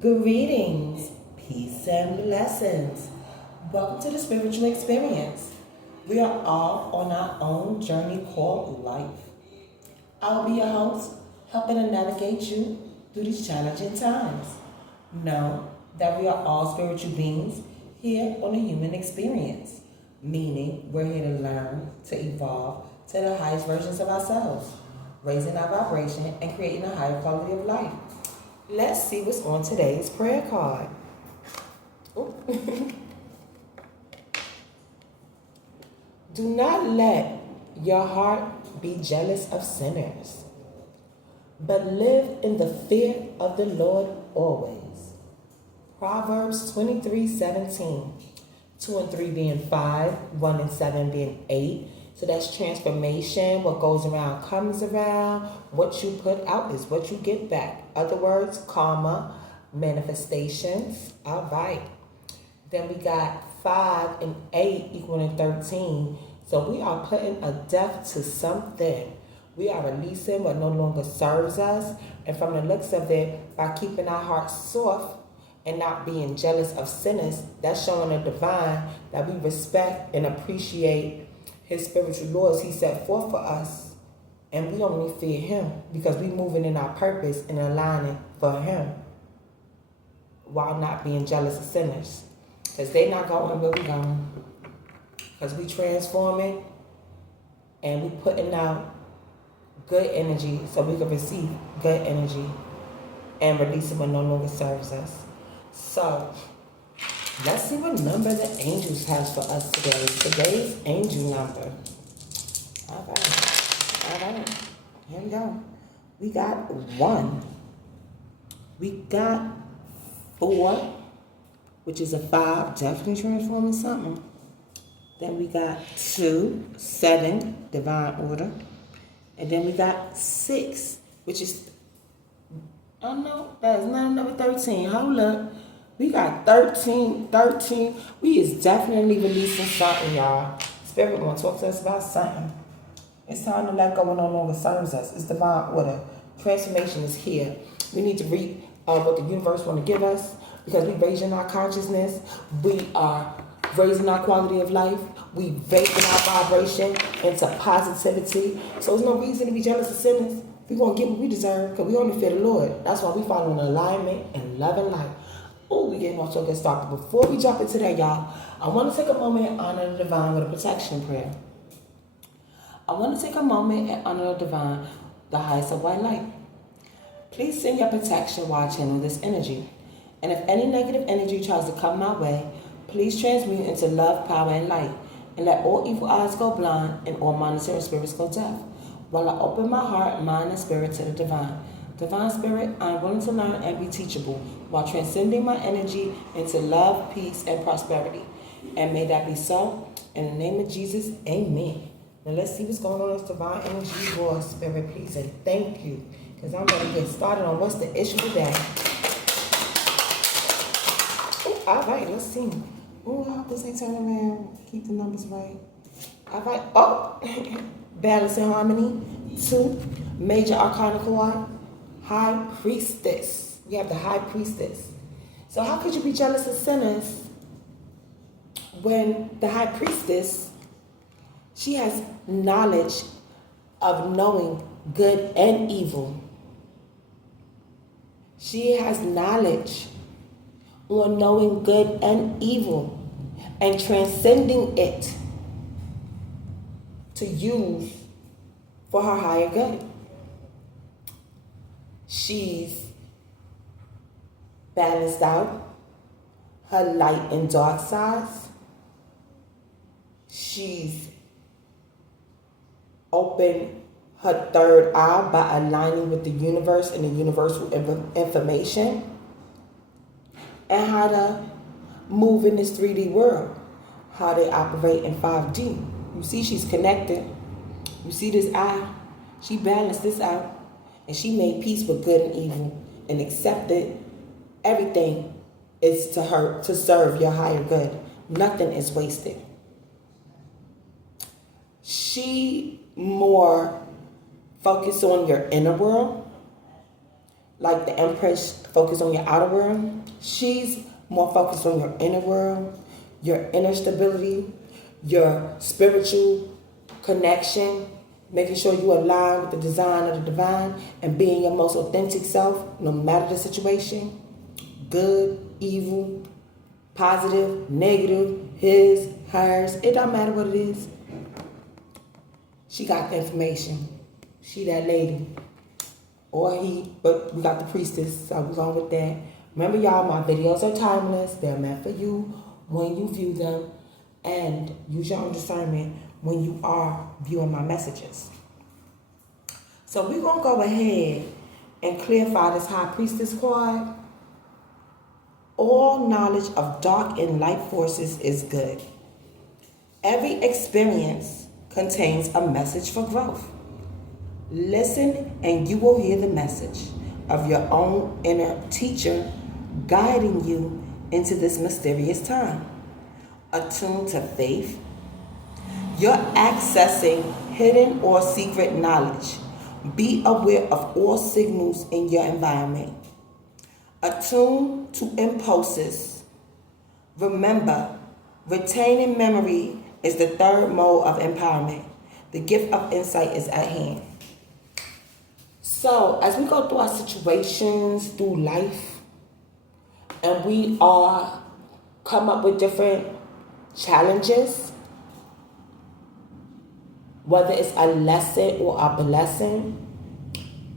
Greetings, peace and blessings. Welcome to the spiritual experience. We are all on our own journey called life. I'll be your host, helping to navigate you through these challenging times. Know that we are all spiritual beings here on the human experience, meaning we're here to learn, to evolve to the highest versions of ourselves, raising our vibration and creating a higher quality of life. Let's see what's on today's prayer card. Do not let your heart be jealous of sinners, but live in the fear of the Lord always. Proverbs 23:17. 2 and 3 being 5, 1 and 7 being 8. So that's transformation. What goes around comes around. What you put out is what you get back. Other words, karma, manifestations. All right. Then we got 5 and 8 equaling 13. So we are putting a death to something. We are releasing what no longer serves us. And from the looks of it, by keeping our hearts soft and not being jealous of sinners, that's showing the divine that we respect and appreciate his spiritual laws he set forth for us. And we only fear him because we moving in our purpose and aligning for him while not being jealous of sinners. Because they not going where we going. Because we transforming and we putting out good energy so we can receive good energy and releasing what no longer serves us. So let's see what number the angels has for us today. Today's angel number. All right. Here we go. We got 1. We got 4, which is a 5, definitely transforming something. Then we got 2, 7, divine order. And then we got 6, which is, oh no, that is not number 13. Hold up. We got 13. We is definitely releasing something, y'all. Spirit gonna talk to us about something. It's time to let go what no longer serves us. It's divine order. Transformation is here. We need to read what the universe want to give us because we raising our consciousness. We are raising our quality of life. We raising our vibration into positivity. So there's no reason to be jealous of sinners. We gonna get what we deserve because we only fear the Lord. That's why we follow in alignment and love and life. Oh, we getting off to a good start. But before we jump into that, y'all, I want to take a moment and honor the divine with a protection prayer. I want to take a moment and honor the divine, the highest of white light. Please send your protection while I channel this energy. And if any negative energy tries to come my way, please transmute into love, power, and light. And let all evil eyes go blind and all monitoring spirits go deaf. While I open my heart, mind, and spirit to the divine. Divine Spirit, I am willing to learn and be teachable while transcending my energy into love, peace, and prosperity. And may that be so. In the name of Jesus, amen. Now let's see what's going on in this divine energy war, Spirit, please, and thank you. Because I'm going to get started on what's the issue today. Ooh, all right, let's see. Oh, I hope this ain't turn around. Keep the numbers right. All right. Oh, balance and harmony. 2, major arcana card. High priestess. We have the high priestess. So how could you be jealous of sinners when the high priestess, she has knowledge of knowing good and evil. She has knowledge on knowing good and evil and transcending it to use for her higher good. She's balanced out her light and dark sides. She's opened her third eye by aligning with the universe and the universal information and how to move in this 3D world, how they operate in 5D. You see she's connected. You see this eye. She balanced this out. And she made peace with good and evil and accepted everything is to her to serve your higher good. Nothing is wasted. She more focused on your inner world like the Empress focused on your outer world, she's more focused on your inner world, your inner stability, your spiritual connection, making sure you align with the design of the divine and being your most authentic self, no matter the situation, good, evil, positive, negative, his, hers, it don't matter what it is. She got the information. She that lady. Or he, but we got the priestess, so we're going with that. Remember, y'all, my videos are timeless. They're meant for you when you view them, and use your own discernment when you are viewing my messages. So we're going to go ahead and clarify this high priestess card. All knowledge of dark and light forces is good. Every experience contains a message for growth. Listen and you will hear the message of your own inner teacher guiding you into this mysterious time. Attuned to faith, you're accessing hidden or secret knowledge. Be aware of all signals in your environment. Attuned to impulses. Remember, retaining memory is the third mode of empowerment. The gift of insight is at hand. So, as we go through our situations, through life, and we are come up with different challenges, whether it's a lesson or a blessing,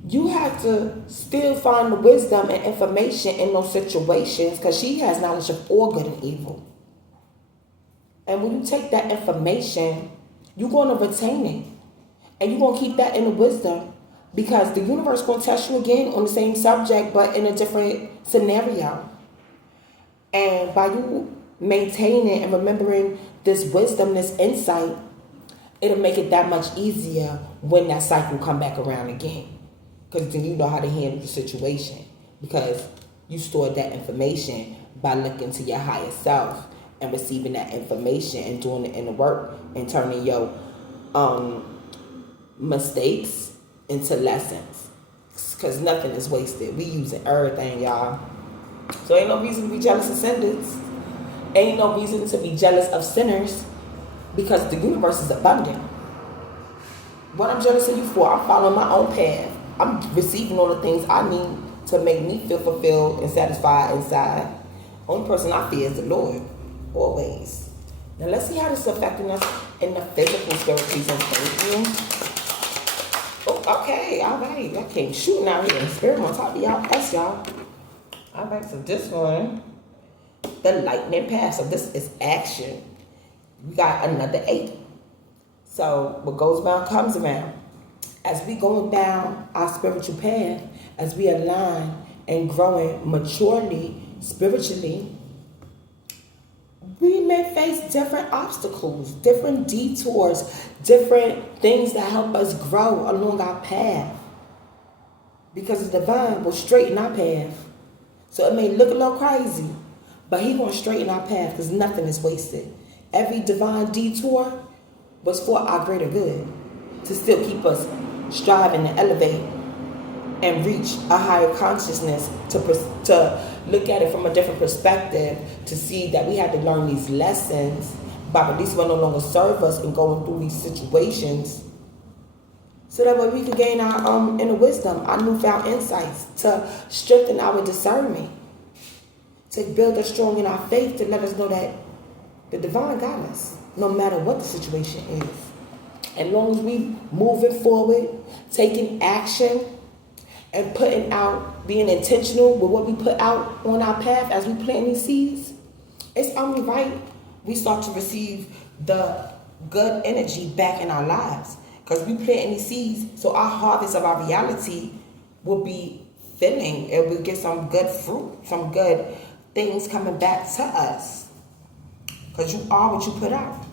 you have to still find the wisdom and information in those situations, because she has knowledge of all good and evil. And when you take that information, you're going to retain it. And you're going to keep that in the wisdom, because the universe is going to test you again on the same subject, but in a different scenario. And by you maintaining and remembering this wisdom, this insight, it'll make it that much easier when that cycle come back around again. Because then you know how to handle the situation. Because you stored that information by looking to your higher self and receiving that information and doing it in the work and turning your mistakes into lessons. Because nothing is wasted. We using everything, y'all. So ain't no reason to be jealous of sinners. Ain't no reason to be jealous of sinners, because the universe is abundant. What I'm jealous of you for? I'm following my own path. I'm receiving all the things I need to make me feel fulfilled and satisfied inside. Only person I fear is the Lord. Always. Now let's see how this is affecting us in the physical spiritual sense. Oh, okay, all right. I came shooting out here in spirit on top of y'all. That's y'all. All right, so this one, the lightning path. So this is action. We got another 8. So what goes around comes around. As we going down our spiritual path, as we align and growing maturely, spiritually, we may face different obstacles, different detours, different things that help us grow along our path. Because the divine will straighten our path. So it may look a little crazy, but he won't straighten our path, because nothing is wasted. Every divine detour was for our greater good, to still keep us striving to elevate and reach a higher consciousness, to look at it from a different perspective, to see that we had to learn these lessons, but these will no longer serve us in going through these situations, so that way we can gain our inner wisdom, our newfound insights, to strengthen our discernment, to build us strong in our faith, to let us know that the divine got us, no matter what the situation is. As long as we moving forward, taking action, and putting out, being intentional with what we put out on our path as we plant these seeds, it's only right we start to receive the good energy back in our lives. Because we planting these seeds, so our harvest of our reality will be filling, and we'll get some good fruit, some good things coming back to us. Because you are what you put out.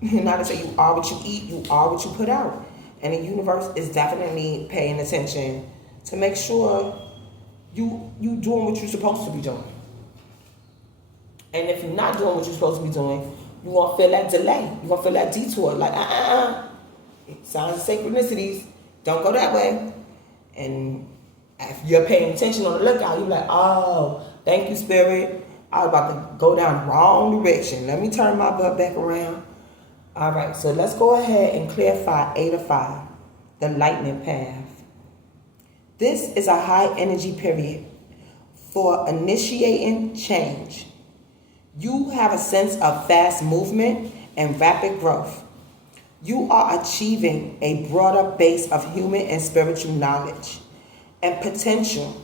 Not to say you are what you eat, you are what you put out. And the universe is definitely paying attention to make sure you doing what you're supposed to be doing. And if you're not doing what you're supposed to be doing, you're going to feel that delay. You're going to feel that detour. Like, signs of synchronicities. Don't go that way. And If you're paying attention on the lookout, you're like, oh, thank you, Spirit. I was about to go down the wrong direction. Let me turn my butt back around. All right, so let's go ahead and clarify 8 of 5, the lightning path. This is a high energy period for initiating change. You have a sense of fast movement and rapid growth. You are achieving a broader base of human and spiritual knowledge and potential.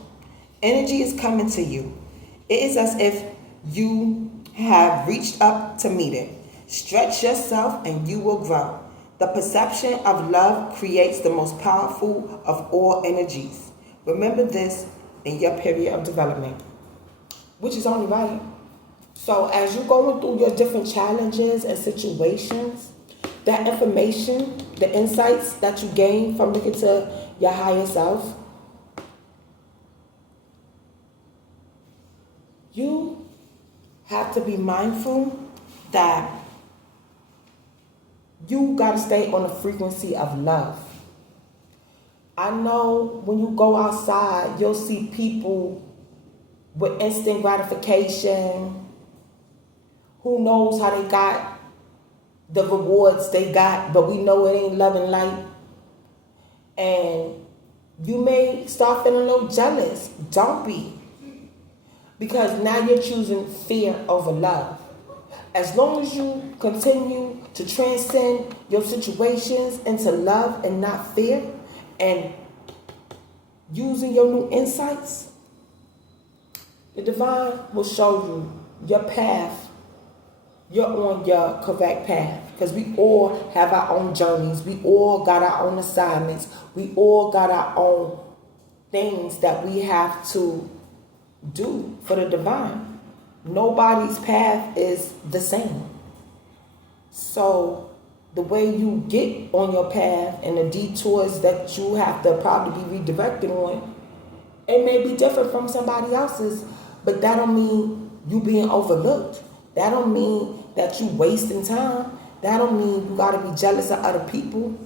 Energy is coming to you. It is as if you have reached up to meet it. Stretch yourself and you will grow. The perception of love creates the most powerful of all energies. Remember this in your period of development, which is only right. So as you're going through your different challenges and situations, that information, the insights that you gain from looking to your higher self, you have to be mindful that you got to stay on the frequency of love. I know when you go outside, you'll see people with instant gratification. Who knows how they got the rewards they got, but we know it ain't love and light. And you may start feeling a little jealous. Don't be. Because now you're choosing fear over love. As long as you continue to transcend your situations into love and not fear, and using your new insights, the divine will show you your path. You're on your correct path. Because we all have our own journeys. We all got our own assignments. We all got our own things that we have to do for the divine. Nobody's path is the same. So the way you get on your path and the detours that you have to probably be redirected on, it may be different from somebody else's, but that don't mean you being overlooked. That don't mean that you wasting time. That don't mean you gotta be jealous of other people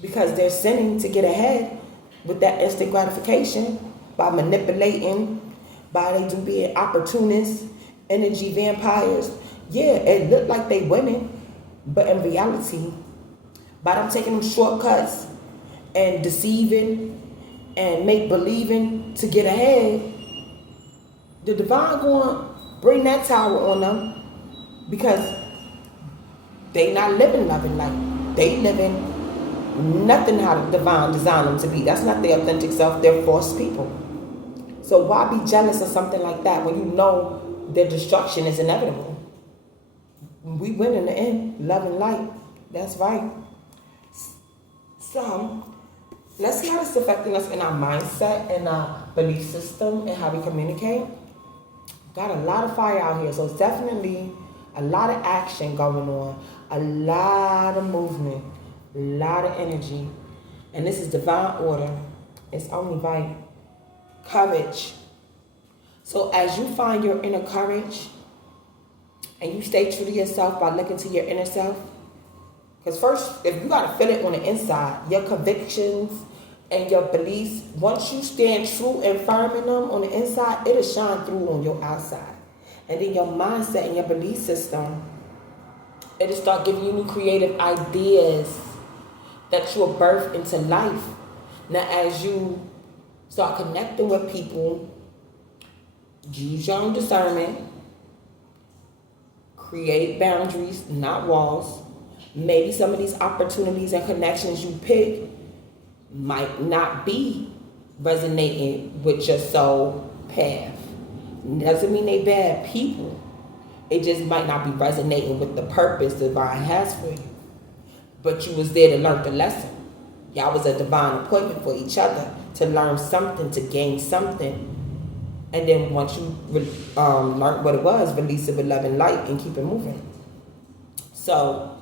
because they're sinning to get ahead with that instant gratification by manipulating, by they do being opportunists, energy vampires. Yeah, it look like they winning, but in reality, by them taking them shortcuts and deceiving and make believing to get ahead, the divine going bring that tower on them because they not living loving life. They living nothing how the divine designed them to be. That's not their authentic self. They're false people. So why be jealous of something like that when you know their destruction is inevitable? We win in the end, love and light. That's right. So let's see how this is affecting us in our mindset and our belief system and how we communicate. Got a lot of fire out here, so it's definitely a lot of action going on, a lot of movement, a lot of energy. And this is divine order. It's only right. Courage. So as you find your inner courage and you stay true to yourself by looking to your inner self, because first, if you got to feel it on the inside, your convictions and your beliefs, once you stand true and firm in them on the inside, it'll shine through on your outside. And then your mindset and your belief system, it'll start giving you new creative ideas that you'll birth into life. Now, as you start connecting with people, use your own discernment, create boundaries, not walls. Maybe some of these opportunities and connections you pick might not be resonating with your soul path. Doesn't mean they bad people. It just might not be resonating with the purpose the divine has for you. But you was there to learn the lesson. Y'all was a divine appointment for each other to learn something, to gain something. And then once you learned what it was, release it with love and light and keep it moving. So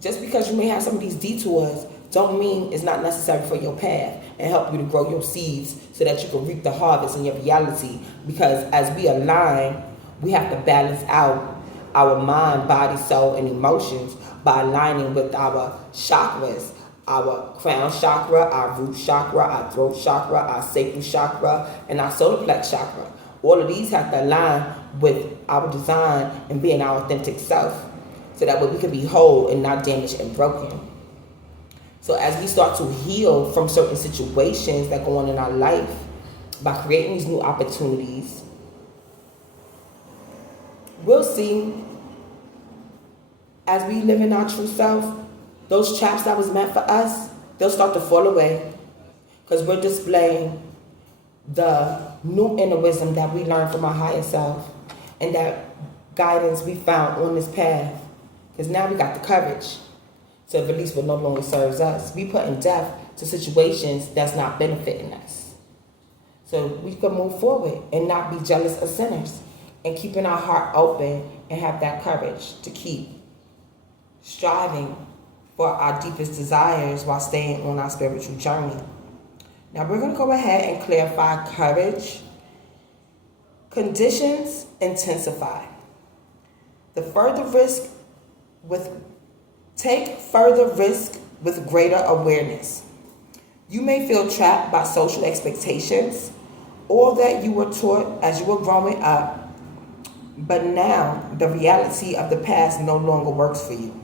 just because you may have some of these detours don't mean it's not necessary for your path and help you to grow your seeds so that you can reap the harvest in your reality. Because as we align, we have to balance out our mind, body, soul, and emotions by aligning with our chakras, our crown chakra, our root chakra, our throat chakra, our sacral chakra, and our solar plex chakra. All of these have to align with our design and being our authentic self, so that way we can be whole and not damaged and broken. So as we start to heal from certain situations that go on in our life, by creating these new opportunities, we'll see, as we live in our true self, those traps that was meant for us, they'll start to fall away, because we're displaying the new inner wisdom that we learned from our higher self, and that guidance we found on this path. Because now we got the courage to release what no longer serves us. We putting death to situations that's not benefiting us, so we can move forward and not be jealous of sinners, and keeping our heart open and have that courage to keep striving for our deepest desires while staying on our spiritual journey. Now we're going to go ahead and clarify courage. Conditions intensify. Take further risk with greater awareness. You may feel trapped by social expectations, all that you were taught as you were growing up, but now the reality of the past no longer works for you.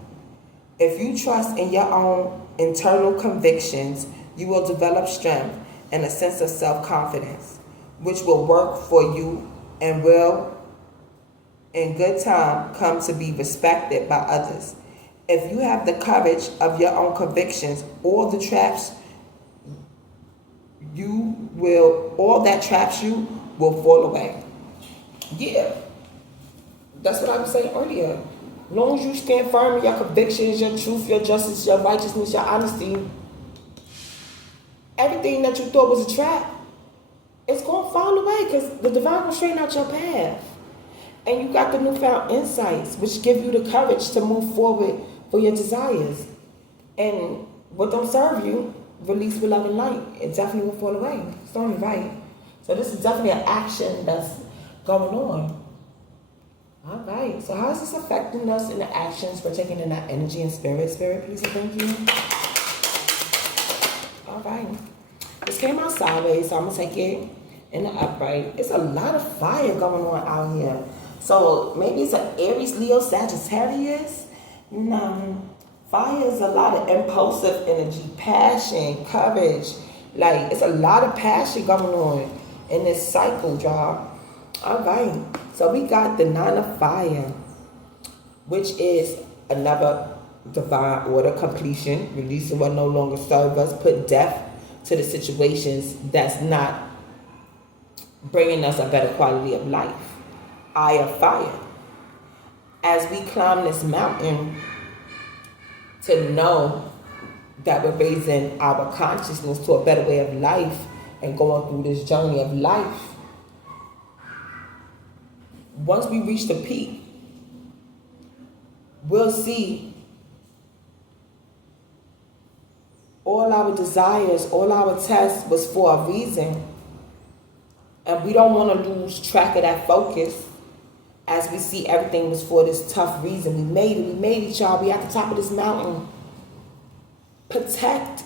If you trust in your own internal convictions, you will develop strength and a sense of self-confidence, which will work for you and will, in good time, come to be respected by others. If you have the courage of your own convictions, all that traps you will fall away. Yeah, that's what I was saying earlier. As long as you stand firm in your convictions, your truth, your justice, your righteousness, your honesty, everything that you thought was a trap, it's going to fall away, because the divine will straighten out your path. And you got the newfound insights, which give you the courage to move forward for your desires. And what don't serve you, release with love and light. It definitely will fall away. It's only right. So this is definitely an action that's going on. All right. So how is this affecting us in the actions we're taking in that energy and spirit? Spirit, please and thank you. All right. This came out sideways, so I'm going to take it in the upright. It's a lot of fire going on out here. So maybe it's an Aries, Leo, Sagittarius. Fire is a lot of impulsive energy, passion, courage. Like, it's a lot of passion going on in this cycle, y'all. All right. So we got the 9 of fire, which is another divine order completion, releasing what no longer serves us, put death to the situations that's not bringing us a better quality of life. Eye of fire. As we climb this mountain, to know that we're raising our consciousness to a better way of life and going through this journey of life. Once we reach the peak, we'll see all our desires, all our tests was for a reason. And we don't want to lose track of that focus as we see everything was for this tough reason. We made it, y'all. We at the top of this mountain. Protect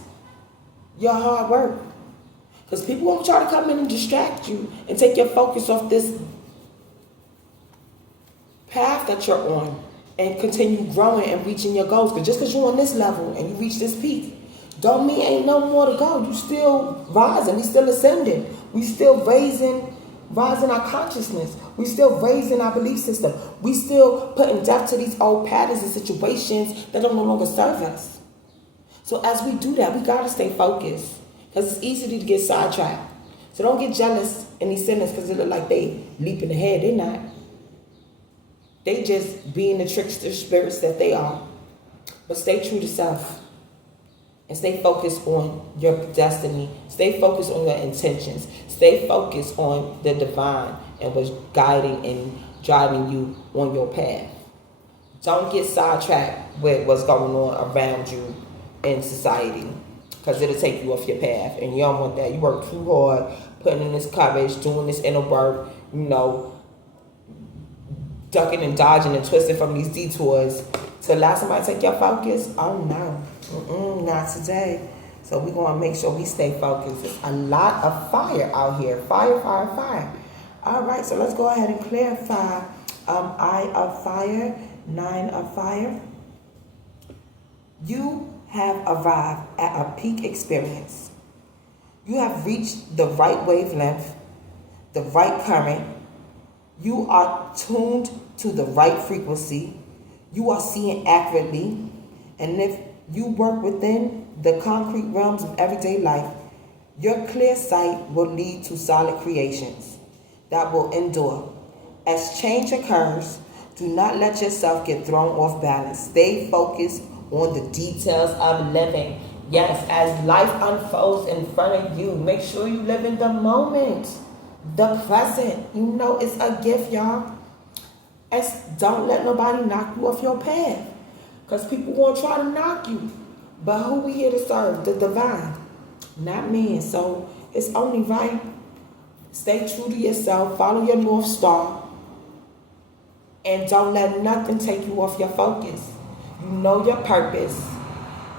your hard work. Because people won't try to come in and distract you and take your focus off this path that you're on and continue growing and reaching your goals. Because just because you're on this level and you reach this peak, don't mean ain't no more to go. You still rising. We still ascending. We still rising our consciousness. We still raising our belief system. We still putting death to these old patterns and situations that don't no longer serve us. So as we do that, we gotta stay focused, because it's easy to get sidetracked. So don't get jealous in these sinners because they look like they leaping ahead. They're not. They just being the trickster spirits that they are. But stay true to self. And stay focused on your destiny. Stay focused on your intentions. Stay focused on the divine and what's guiding and driving you on your path. Don't get sidetracked with what's going on around you in society, because it'll take you off your path. And you don't want that. You work too hard, putting in this courage, doing this inner work, ducking and dodging and twisting from these detours To let somebody take your focus? Oh no, not today. So we're going to make sure we stay focused. There's a lot of fire out here. Fire, fire, fire. All right, so let's go ahead and clarify. Eye of fire, 9 of fire. You have arrived at a peak experience. You have reached the right wavelength, the right current. You are tuned to the right frequency. You are seeing accurately. And if you work within the concrete realms of everyday life, your clear sight will lead to solid creations that will endure. As change occurs, do not let yourself get thrown off balance. Stay focused on the details of living. Yes, as life unfolds in front of you, make sure you live in the moment, the present. You know it's a gift, y'all. Don't let nobody knock you off your path, because people won't try to knock you. But who we here to serve? The divine, not men. So it's only right. Stay true to yourself. Follow your North Star. And don't let nothing take you off your focus. You know your purpose.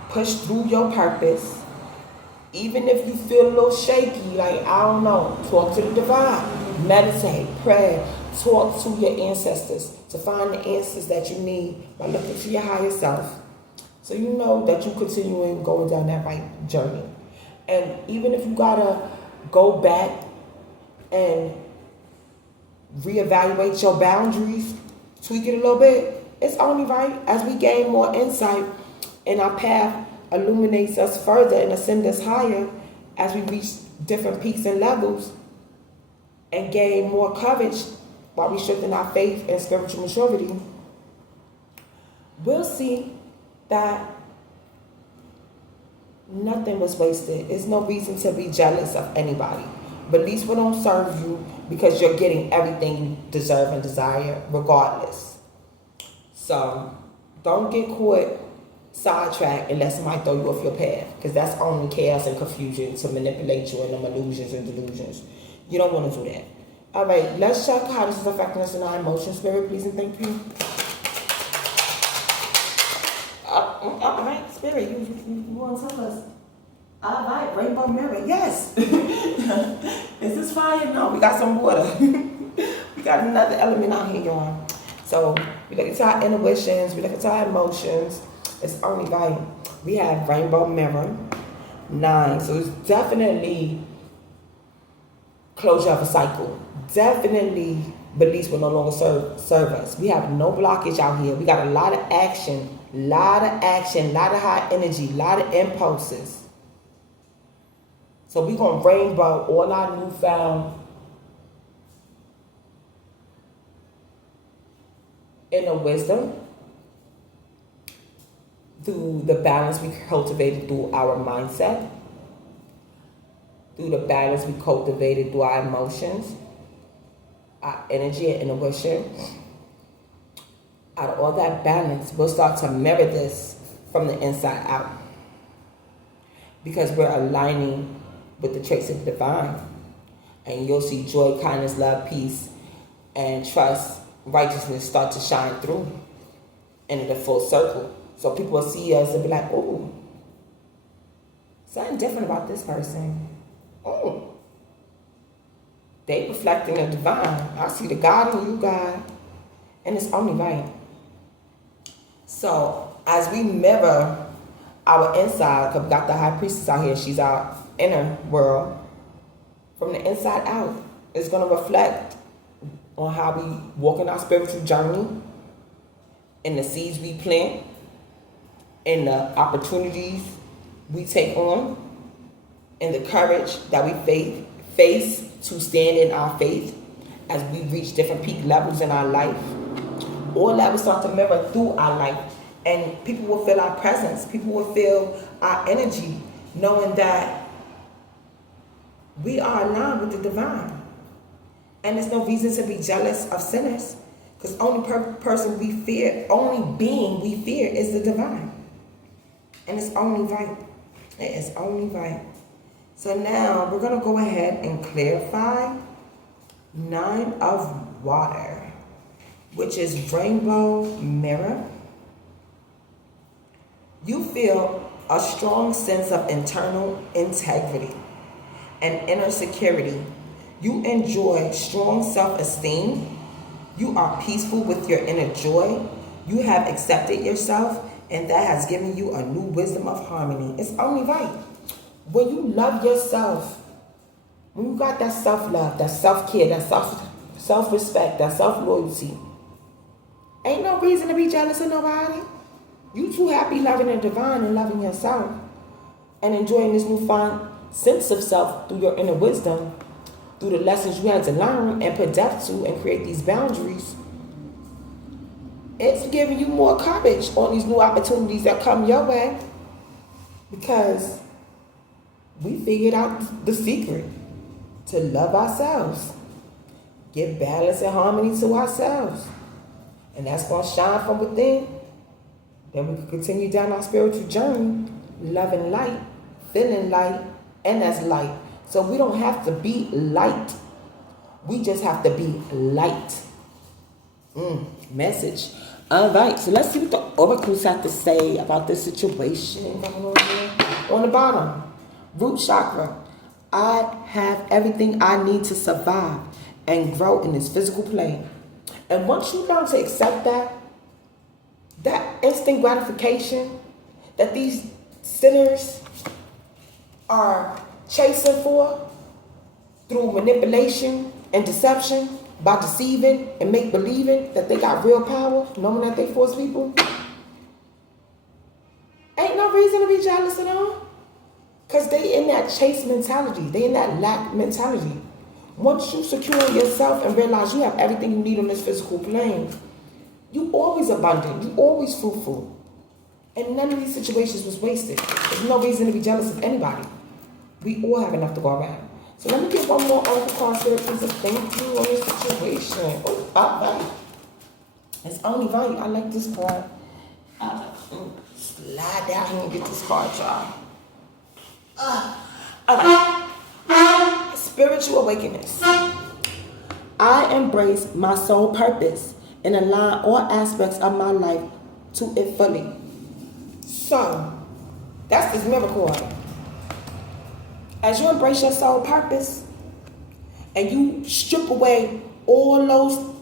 Push through your purpose. Even if you feel a little shaky, like, I don't know, talk to the divine. Meditate, pray, talk to your ancestors to find the answers that you need by looking to your higher self. So you know that you're continuing going down that right journey. And even if you gotta go back and reevaluate your boundaries, tweak it a little bit, it's only right. As we gain more insight and our path illuminates us further and ascend us higher, as we reach different peaks and levels and gain more courage while we strengthen our faith and spiritual maturity, we'll see that nothing was wasted. There's no reason to be jealous of anybody. Release what don't serve you, because you're getting everything you deserve and desire regardless. So don't get caught sidetracked and let somebody throw you off your path, because that's only chaos and confusion to manipulate you in them illusions and delusions. You don't want to do that. All right, let's check how this is affecting us in our emotions. Spirit, please and thank you. All right, Spirit, you want to tell us? All right, rainbow mirror, yes. Is this fire? No, we got some water. We got another element out here, y'all. So we look into our intuitions, we look into our emotions. It's only right. We have rainbow mirror, 9. So it's definitely closure of a cycle. Definitely beliefs will no longer serve us. We have no blockage out here. We got a lot of action, lot of high energy, lot of impulses. So we're going to rainbow all our newfound inner wisdom through the balance we cultivated through our mindset, through the balance we cultivated through our emotions, our energy and intuition. Out of all that balance, we'll start to mirror this from the inside out, because we're aligning with the traits of the divine. And you'll see joy, kindness, love, peace, and trust, righteousness start to shine through and in a full circle. So people will see us and be like, ooh, something different about this person. Ooh, they reflecting the divine. I see the God in you, God. And it's only right. So as we mirror our inside, because we got the high priestess out here, she's our inner world, from the inside out, it's going to reflect on how we walk in our spiritual journey, in the seeds we plant, in the opportunities we take on, in the courage that we face to stand in our faith as we reach different peak levels in our life. All that will start to mirror through our life, and people will feel our presence. People will feel our energy, knowing that we are aligned with the divine. And there's no reason to be jealous of sinners, because only person we fear, only being we fear is the divine. And it's only right. It is only right. So now we're going to go ahead and clarify 9 of water, which is rainbow mirror. You feel a strong sense of internal integrity and inner security. You enjoy strong self-esteem. You are peaceful with your inner joy. You have accepted yourself, and that has given you a new wisdom of harmony. It's only right. When you love yourself, when you got that self-love, that self-care, that self-respect, that self-loyalty, ain't no reason to be jealous of nobody. You too happy loving the divine and loving yourself and enjoying this newfound sense of self through your inner wisdom, through the lessons you had to learn and put depth to and create these boundaries. It's giving you more courage on these new opportunities that come your way, because we figured out the secret to love ourselves, give balance and harmony to ourselves, and that's going to shine from within. Then we can continue down our spiritual journey, loving light, feeling light, and that's light. So we don't have to be light. We just have to be light. Message. All right, so let's see what the oracles have to say about this situation going on here. On the bottom, root chakra. I have everything I need to survive and grow in this physical plane. And once you learn to accept that instant gratification that these sinners are chasing for through manipulation and deception, by deceiving and make believing that they got real power, knowing that they force people, ain't no reason to be jealous at all. Because they in that chase mentality. They in that lack mentality. Once you secure yourself and realize you have everything you need on this physical plane, you always abundant. You always fruitful. And none of these situations was wasted. There's no reason to be jealous of anybody. We all have enough to go around. So let me get one more oracle card here, please. Thank you on this situation. Oh, all right. It's only right. I like this card. Slide down here and get this card, y'all. All right. Spiritual awakenings. I embrace my soul purpose and align all aspects of my life to it fully. So, that's this miracle card. As you embrace your soul purpose and you strip away all those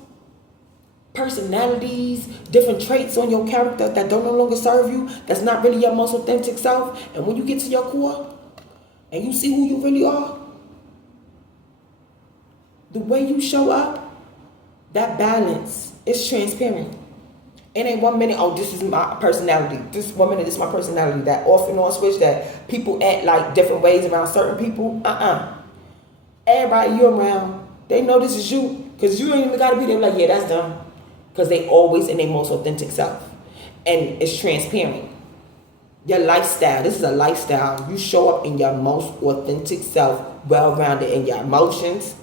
personalities, different traits on your character that don't no longer serve you, that's not really your most authentic self, and when you get to your core and you see who you really are, the way you show up, that balance is transparent. It ain't 1 minute, oh, this is my personality. This 1 minute, this is my personality. That off and on switch that people act like different ways around certain people. Everybody you around, they know this is you. Because you ain't even got to be there like, yeah, that's them. Because they always in their most authentic self. And it's transparent. Your lifestyle, this is a lifestyle. You show up in your most authentic self, well-rounded in your emotions,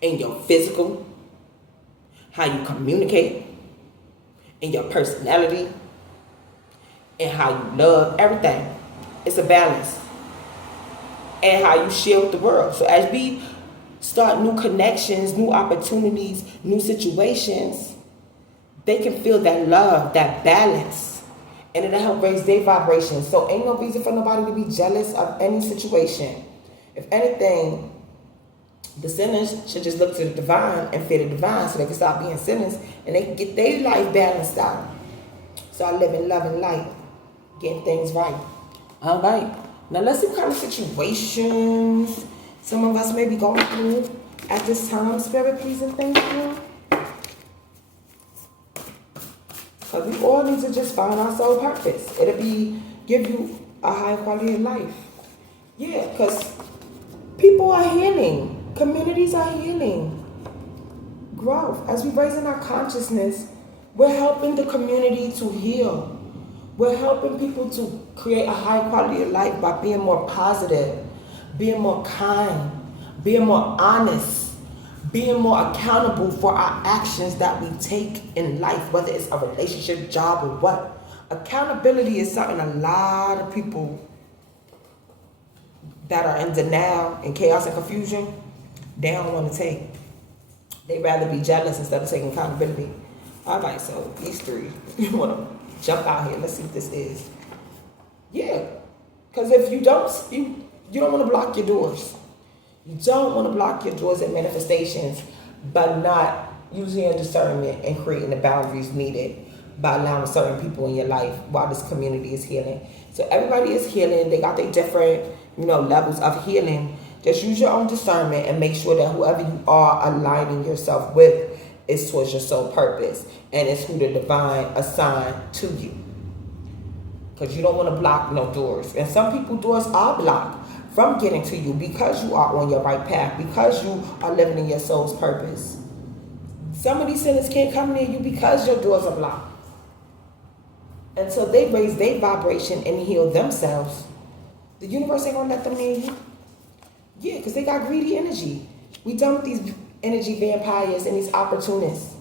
in your physical, how you communicate, in your personality, and how you love, everything. It's a balance. And how you share with the world. So as we start new connections, new opportunities, new situations, they can feel that love, that balance, and it'll help raise their vibrations. So ain't no reason for nobody to be jealous of any situation. If anything, the sinners should just look to the divine and fear the divine so they can stop being sinners and they can get their life balanced out. Start living love and light, getting things right. All right. Now let's see what kind of situations some of us may be going through at this time. Spirit, please and thank you. Because we all need to just find our soul purpose. It'll give you a high quality of life. Yeah, because people are healing. Communities are healing. Growth. As we're raising our consciousness, we're helping the community to heal. We're helping people to create a high quality of life by being more positive, being more kind, being more honest, being more accountable for our actions that we take in life, whether it's a relationship, job, or what. Accountability is something a lot of people that are in denial and chaos and confusion, they don't want to take. They'd rather be jealous instead of taking accountability. All right, so these three. jump out here. Let's see what this is. Yeah, because if you don't, you don't want to block your doors. You don't want to block your doors at manifestations by not using your discernment and creating the boundaries needed by allowing certain people in your life while this community is healing. So everybody is healing. They got their different, levels of healing. Just use your own discernment and make sure that whoever you are aligning yourself with is towards your soul purpose and it's who the divine assigned to you. Because you don't want to block no doors. And some people doors are blocked from getting to you because you are on your right path, because you are living in your soul's purpose. Some of these sinners can't come near you because your doors are blocked. Until they raise their vibration and heal themselves, the universe ain't gonna let them near you. Yeah, because they got greedy energy. We done with these energy vampires and these opportunists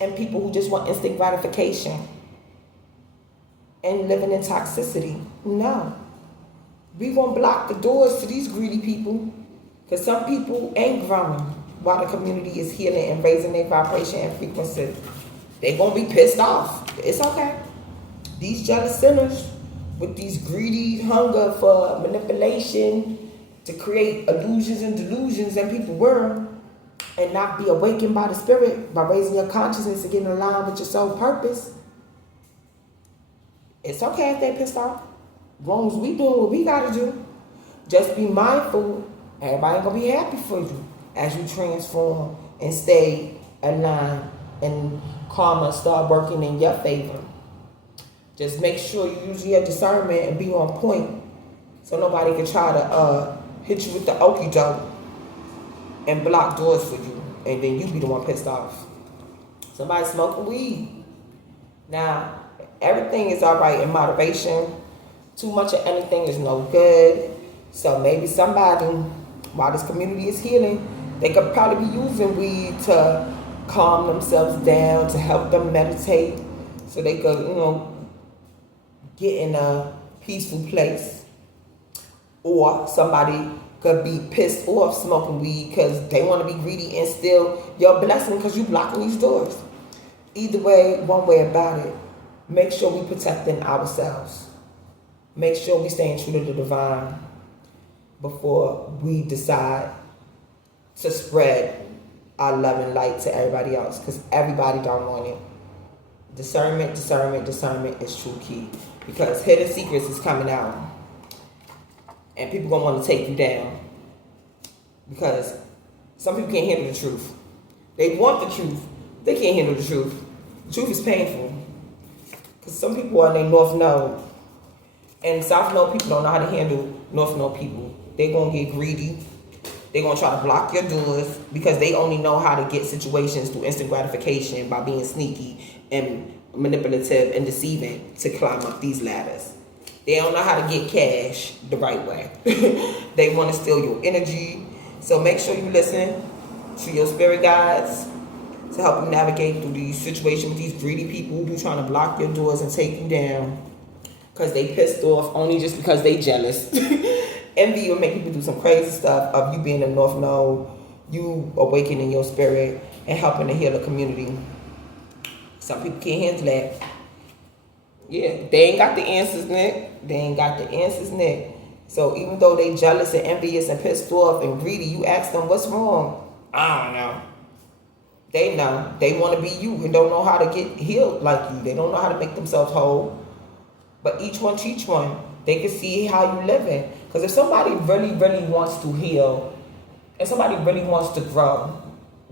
and people who just want instant gratification and living in toxicity. No. We won't block the doors to these greedy people because some people ain't growing while the community is healing and raising their vibration and frequency. They're going to be pissed off. It's okay. These jealous sinners with these greedy hunger for manipulation to create illusions and delusions in people's world and not be awakened by the spirit by raising your consciousness and getting aligned with your soul purpose. It's okay if they're pissed off. As long as we doing what we got to do. Just be mindful. Everybody ain't going to be happy for you as you transform and stay aligned and karma start working in your favor. Just make sure you use your discernment and be on point so nobody can try to hit you with the okie doke and block doors for you. And then you be the one pissed off. Somebody smoking weed. Now, everything is all right in moderation. Too much of anything is no good. So maybe somebody, while this community is healing, they could probably be using weed to calm themselves down, to help them meditate, so they could, get in a peaceful place. Or somebody could be pissed off smoking weed because they want to be greedy and steal your blessing because you blocking these doors. Either way, one way about it, make sure we protecting ourselves. Make sure we staying true to the divine before we decide to spread our love and light to everybody else, because everybody don't want it. Discernment is true key, because hidden secrets is coming out and people gonna want to take you down because some people can't handle the truth. They want the truth, they can't handle the truth. The truth is painful because some people are in their North Node, and South Node people don't know how to handle North Node people. They're gonna get greedy. They're going to try to block your doors because they only know how to get situations through instant gratification by being sneaky and manipulative and deceiving to climb up these ladders. They don't know how to get cash the right way. They want to steal your energy. So make sure you listen to your spirit guides to help you navigate through these situations with these greedy people who be trying to block your doors and take you down because they pissed off only just because they jealous. Envy will make people do some crazy stuff of you being in North Node, you awakening your spirit and helping to heal the community. Some people can't handle that. Yeah, they ain't got the answers, Nick. So even though they jealous and envious and pissed off and greedy, you ask them, what's wrong? I don't know. They know. They want to be you and don't know how to get healed like you. They don't know how to make themselves whole. But each one teach one. They can see how you living. Because if somebody really, really wants to heal and somebody really wants to grow,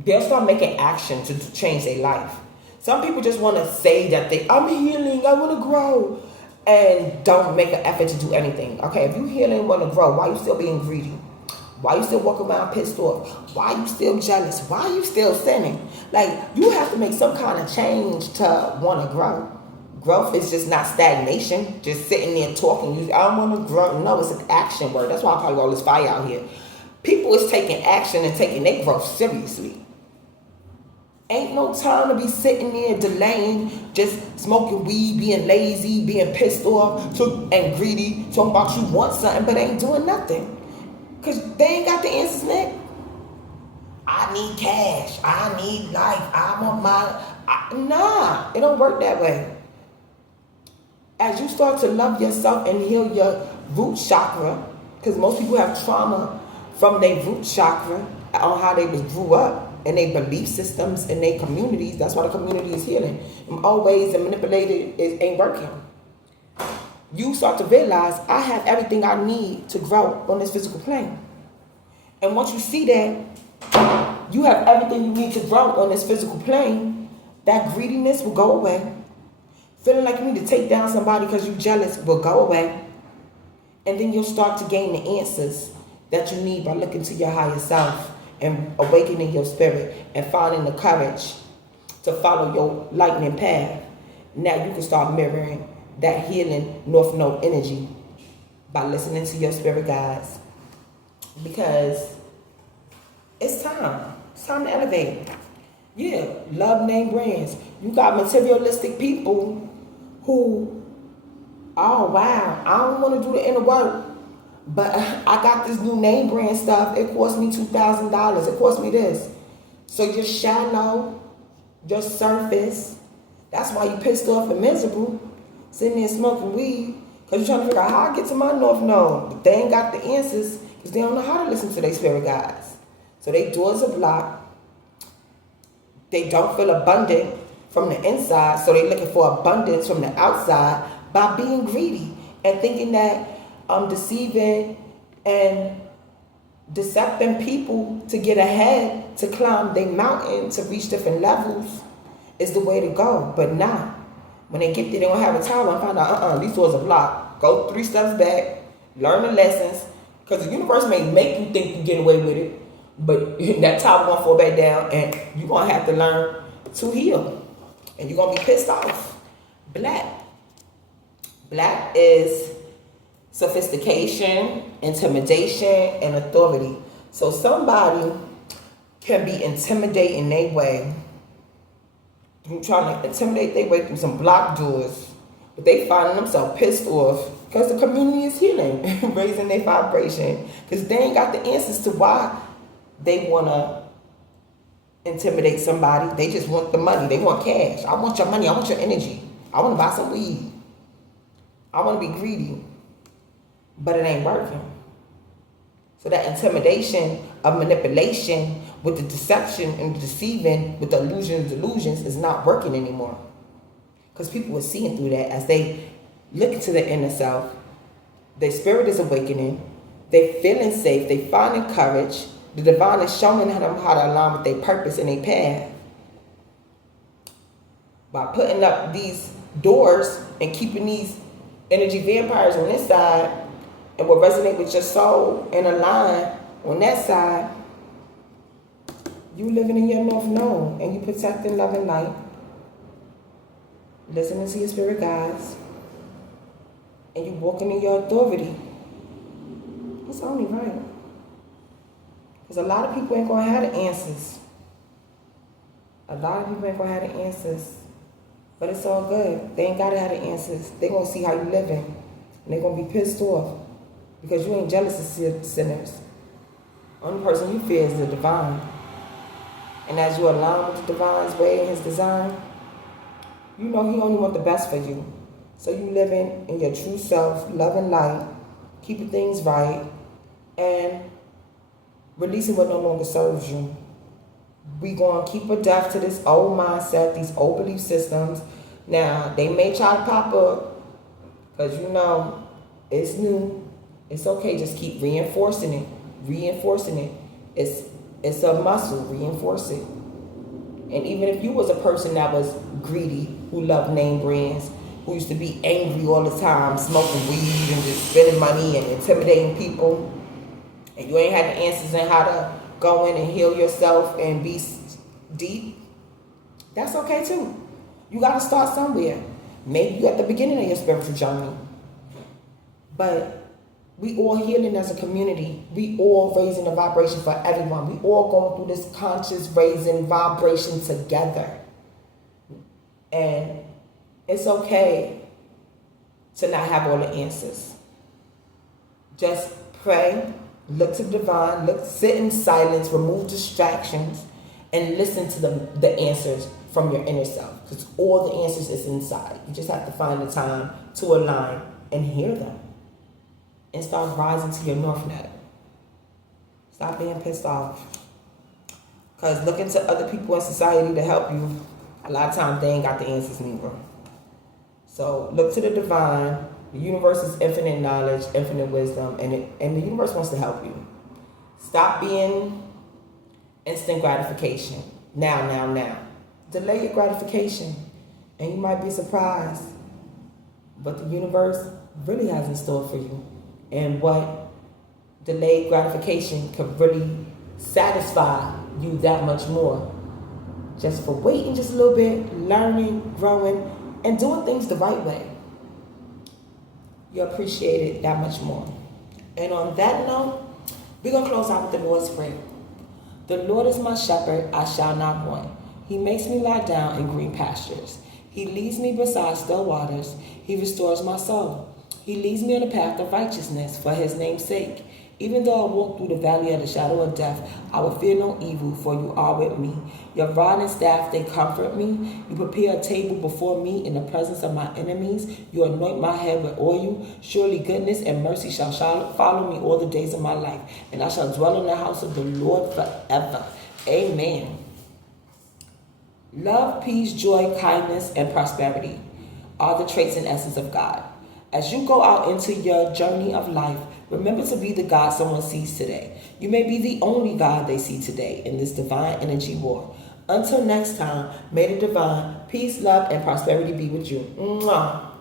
they'll start making action to change their life. Some people just want to say that I'm healing, I want to grow, and don't make an effort to do anything. Okay, if you healing and want to grow, why you still being greedy? Why you still walking around pissed off? Why you still jealous? Why you still sinning? Like, you have to make some kind of change to want to grow. Growth is just not stagnation, just sitting there talking. I don't want to grow. No, it's an action word. That's why I probably all this fire out here. People is taking action and taking their growth seriously. Ain't no time to be sitting there delaying, just smoking weed, being lazy, being pissed off, and greedy, talking about you want something, but ain't doing nothing. Because they ain't got the answers, Nick. I need cash. I need life. I want my... Nah, it don't work that way. As you start to love yourself and heal your root chakra, because most people have trauma from their root chakra on how they was grew up and their belief systems and their communities. That's why the community is healing. Always and manipulated ain't working. You start to realize I have everything I need to grow on this physical plane. And once you see that you have everything you need to grow on this physical plane, that greediness will go away. Feeling like you need to take down somebody because you're jealous will go away. And then you'll start to gain the answers that you need by looking to your higher self and awakening your spirit and finding the courage to follow your lightning path. Now you can start mirroring that healing North Node energy by listening to your spirit guides. Because it's time. It's time to elevate. Yeah, love name brands. You got materialistic people who, oh wow, I don't want to do the inner work, but I got this new name brand stuff. It cost me $2,000. It cost me this. So you're shallow, you're surface. That's why you pissed off and miserable, sitting there smoking weed, because you're trying to figure out how I get to my North Node. But they ain't got the answers because they don't know how to listen to their spirit guides. So their doors are blocked. They don't feel abundant from the inside, so they're looking for abundance from the outside by being greedy and thinking that deceiving and decepting people to get ahead, to climb their mountain, to reach different levels is the way to go. But nah, when they get there, they don't have a tower and find out, these doors are blocked. Go 3 steps back, learn the lessons, because the universe may make you think you get away with it, but that tower won't fall back down, and you're going to have to learn to heal. And you're going to be pissed off. Black is sophistication, intimidation, and authority. So somebody can be intimidating their way, through trying to intimidate their way through some blocked doors, but they finding themselves pissed off because the community is healing, raising their vibration, because they ain't got the answers to why they want to intimidate somebody. They just want the money. They want cash. I want your money. I want your energy. I want to buy some weed. I want to be greedy. But it ain't working. So that intimidation of manipulation with the deception and the deceiving with the delusions is not working anymore. Because people are seeing through that as they look into their inner self. Their spirit is awakening. They're feeling safe. They're finding courage. The divine is showing them how to align with their purpose and their path. By putting up these doors and keeping these energy vampires on this side and will resonate with your soul and align on that side, you living in your North Node and you protecting love and light, listening to your spirit guides, and you walking in your authority. It's only right. Because a lot of people ain't going to have the answers. A lot of people ain't going to have the answers. But it's all good. They ain't got to have the answers. They're going to see how you living. And they're going to be pissed off. Because you ain't jealous of sinners. Only person you fear is the divine. And as you align with the divine's way and his design, you know he only wants the best for you. So you living in your true self, loving light, keeping things right, and releasing what no longer serves you. We going to keep a death to this old mindset, these old belief systems. Now, they may try to pop up because, you know, it's new. It's okay. Just keep reinforcing it. Reinforcing it. It's a muscle. Reinforce it. And even if you was a person that was greedy, who loved name brands, who used to be angry all the time, smoking weed and just spending money and intimidating people, and you ain't had the answers on how to go in and heal yourself and be deep, that's okay too. You got to start somewhere. Maybe you at the beginning of your spiritual journey. But we all healing as a community. We all raising the vibration for everyone. We all going through this conscious raising vibration together. And it's okay to not have all the answers. Just pray. Look to the divine, sit in silence, remove distractions, and listen to the answers from your inner self, because all the answers is inside. You just have to find the time to align and hear them and start rising to your north node. Stop being pissed off, because looking to other people in society to help you, a lot of times they ain't got the answers neither. So look to the divine. The universe is infinite knowledge, infinite wisdom, and the universe wants to help you. Stop being instant gratification. Now. Delay your gratification, and you might be surprised what the universe really has in store for you, and what delayed gratification could really satisfy you that much more. Just for waiting just a little bit, learning, growing, and doing things the right way. You appreciate it that much more. And on that note, we're going to close out with the Lord's Prayer. The Lord is my shepherd, I shall not want. He makes me lie down in green pastures. He leads me beside still waters. He restores my soul. He leads me on the path of righteousness for his name's sake. Even though I walk through the valley of the shadow of death, I will fear no evil, for you are with me. Your rod and staff, they comfort me. You prepare a table before me in the presence of my enemies. You anoint my head with oil. Surely goodness and mercy shall follow me all the days of my life, and I shall dwell in the house of the Lord forever. Amen. Love, peace, joy, kindness, and prosperity are the traits and essence of God. As you go out into your journey of life, remember to be the God someone sees today. You may be the only God they see today in this divine energy war. Until next time, may the divine peace, love, and prosperity be with you. Mwah.